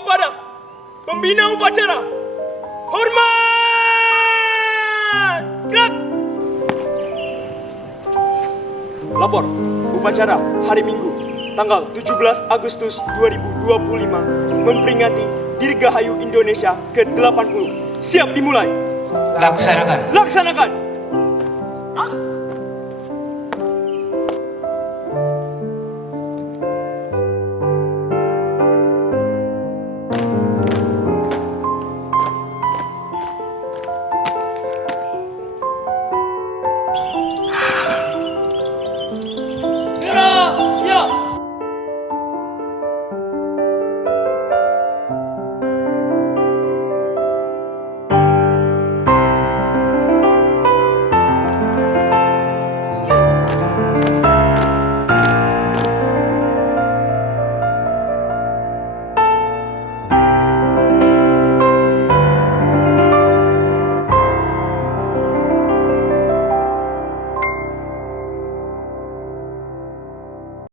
kepada pembina upacara. Hormat! Gerak! Lapor, upacara hari Minggu, tanggal 17 Agustus 2025 memperingati Dirgahayu Indonesia ke-80. Siap dimulai. Laksanakan. Laksanakan.